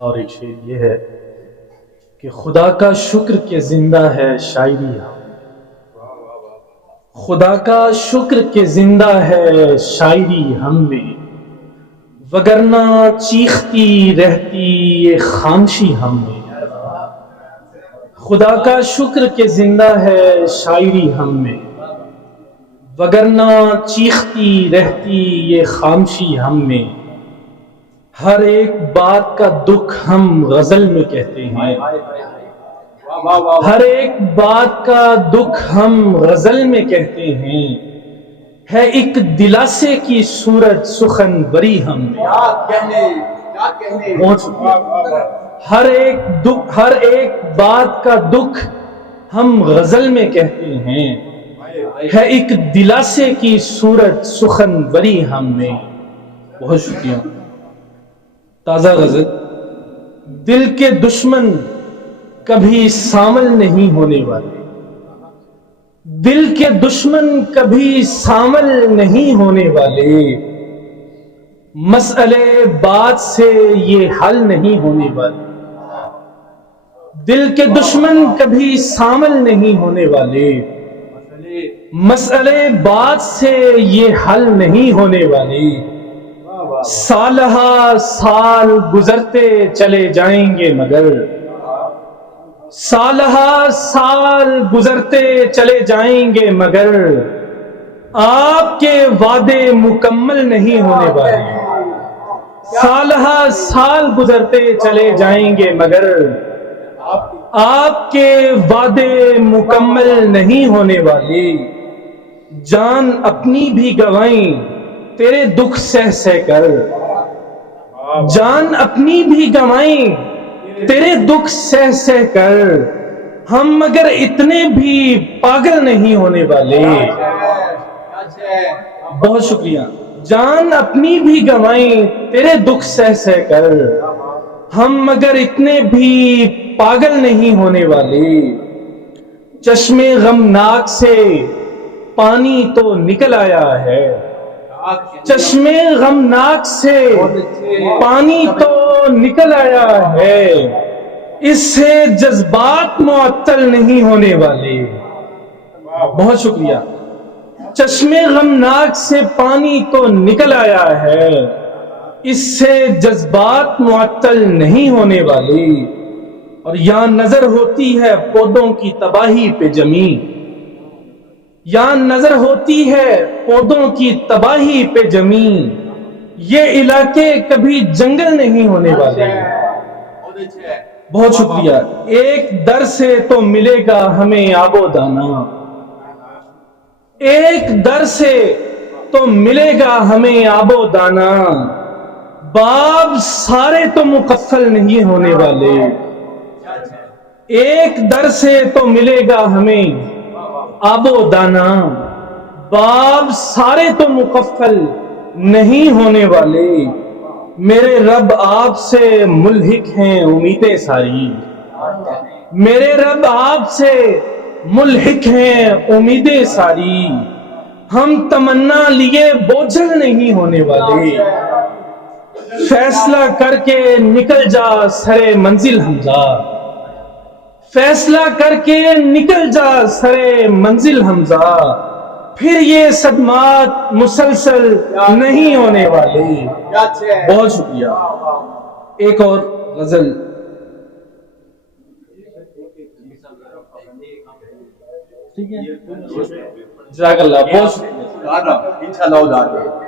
اور ایک شعر یہ ہے کہ خدا کا شکر کہ زندہ ہے شاعری ہم میں، خدا کا شکر کہ زندہ ہے شاعری ہم میں، وگرنہ چیختی رہتی یہ خاموشی ہم میں۔ خدا کا شکر کہ زندہ ہے شاعری ہم میں، وگرنہ چیختی رہتی یہ خاموشی ہم میں۔ ہر ایک بات کا دکھ ہم غزل میں کہتے ہیں، ہر ایک بات کا دکھ ہم غزل میں کہتے ہیں، ہے ایک دلاسے کی صورت سخنوری ہم میں۔ ہر ایک بات کا دکھ ہم غزل میں کہتے ہیں، ہے ایک دلاسے کی صورت سخنوری ہم میں۔ بہت شکریہ۔ تازہ غزل۔ دل کے دشمن کبھی سامل نہیں ہونے والے، دل کے دشمن کبھی سامل نہیں ہونے والے، مسئلے بات سے یہ حل نہیں ہونے والے۔ دل کے دشمن کبھی سامل نہیں ہونے والے، مسئلے بات سے یہ حل نہیں ہونے والے۔ سالہا سال گزرتے چلے جائیں گے مگر، سالہا سال گزرتے چلے جائیں گے مگر، آپ کے وعدے مکمل نہیں ہونے والے۔ سالہا سال گزرتے چلے جائیں گے مگر، آپ کے وعدے مکمل نہیں ہونے والے۔ جان اپنی بھی گنوائیں تیرے دکھ سہ سہ کر، جان اپنی بھی گنوائیں تیرے دکھ سہ سہ کر، ہم مگر اتنے بھی پاگل نہیں ہونے والے۔ بہت شکریہ۔ جان اپنی بھی گنوائیں تیرے دکھ سہ سہ کر، ہم مگر اتنے بھی پاگل نہیں ہونے والے۔ چشمے غمناک سے پانی تو نکل آیا ہے، چشمے غمناک سے پانی تو نکل آیا ہے، اس سے جذبات معطل نہیں ہونے والے۔ بہت شکریہ۔ چشمے غمناک سے پانی تو نکل آیا ہے، اس سے جذبات معطل نہیں ہونے والے۔ اور یہاں نظر ہوتی ہے پودوں کی تباہی پہ جمی، یہاں نظر ہوتی ہے پودوں کی تباہی پہ جمی، یہ علاقے کبھی جنگل نہیں ہونے والے۔ بہت شکریہ۔ ایک در سے تو ملے گا ہمیں آب و دانا، ایک در سے تو ملے گا ہمیں آب و دانا، باب سارے تو مقفل نہیں ہونے والے۔ ایک در سے تو ملے گا ہمیں آب و دانا، باب سارے تو مقفل نہیں ہونے والے۔ میرے رب آپ سے ملحق ہیں امیدیں ساری، میرے رب آپ سے ملحق ہیں امیدیں ساری، ہم تمنا لیے بوجھل نہیں ہونے والے۔ فیصلہ کر کے نکل جا سرے منزل حمزہ، فیصلہ کر کے نکل جا سرے منزل حمزہ، پھر یہ صدمات مسلسل نہیں ہونے والے۔ بہت شکریہ۔ ایک اور غزل۔ ٹھیک ہے، جزاک اللہ، بہت شکریہ۔ انشاءاللہ